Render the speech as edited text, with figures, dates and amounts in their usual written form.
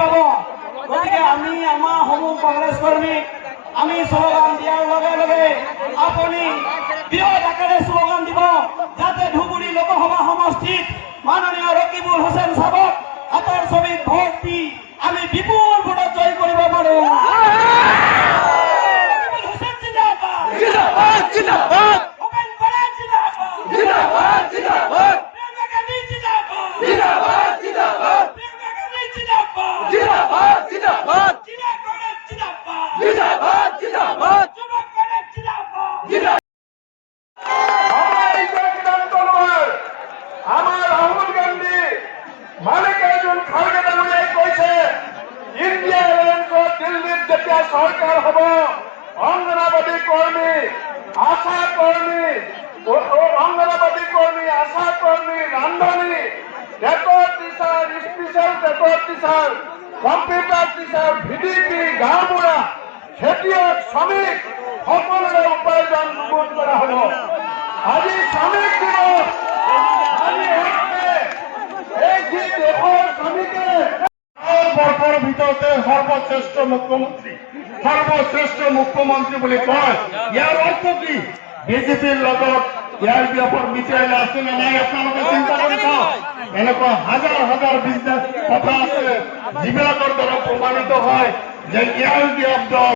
পাব। গতিকে আমি আমাৰ সমূহ কংগ্ৰেছ কৰ্মীক আমি শ্লোগান দিয়াৰ লগে লগে আপুনি বৃহৎ আকাৰে শ্লোগান দিব, যাতে ধুবুৰী লোকসভা সমষ্টিত মাননীয় ৰকিবুল হুছেইন চাহাবক হাতৰ ছবিত ভোট দি আমি বিপুল ভোটত জয় কৰিব পাৰো। ৰকিবুল হুছেইন জিন্দাবাদ, জিন্দাবাদ, জিন্দাবাদ, ভূপেন বৰা জিন্দাবাদ, জিন্দাবাদ, জিন্দাবাদ, প্ৰিয়ংকা গান্ধী জিন্দাবাদ, জিন্দাবাদ, জিন্দাবাদ, প্ৰিয়ংকা গান্ধী জিন্দাবাদ, জিন্দাবাদ, জিন্দাবাদ, জিন্দাবাদ জিন্দাবাদ, জিন্দাবাদ, জিন্দাবাদ, যুবক কংগ্ৰেস জিন্দাবাদ। জিন্দাবাদ। আমাৰ ৰাহুল গান্ধী মালিকাৰ্জুন খাৰ্গে ডাঙৰীয়াই কৈছে, ইণ্ডিয়া এলায়েন্সত দিল্লীত যেতিয়া চৰকাৰ হ'ব, অংগনবাদী কৰ্মী, আশা কৰ্মী, অংগনবাদী কৰ্মী, আশা কৰ্মী, ৰান্ধনী, টেটৰ টিচাৰ, স্পেচিয়েল টেটৰ টিচাৰ, কম্পিউটাৰ টিচাৰ, ভিডিপি, গাঁওবুঢ়া, খেতিয়ক, শ্ৰমিক সকলোৰে উপাৰ্জন দুগুণ কৰা হ'ব। আজি শ্ৰমিক দিৱস, এই যি দেশৰ শ্ৰমিকে ভাৰতবৰ্ষৰ ভিতৰতে সৰ্বশ্ৰেষ্ঠ মুখ্যমন্ত্ৰী বুলি কয়, ইয়াৰ অৰ্থ কি? বিজেপিৰ লগত ইয়াৰ ব্যাপক মিছাইল আছে নে নাই আপোনালোকে চিন্তা কৰি চাওক। এনেকুৱা হাজাৰ হাজাৰ বিজনেছ কথা আছে যিবিলাকৰ দ্বাৰা প্ৰমাণিত হয় যে ইয়াৰ ব্যাপ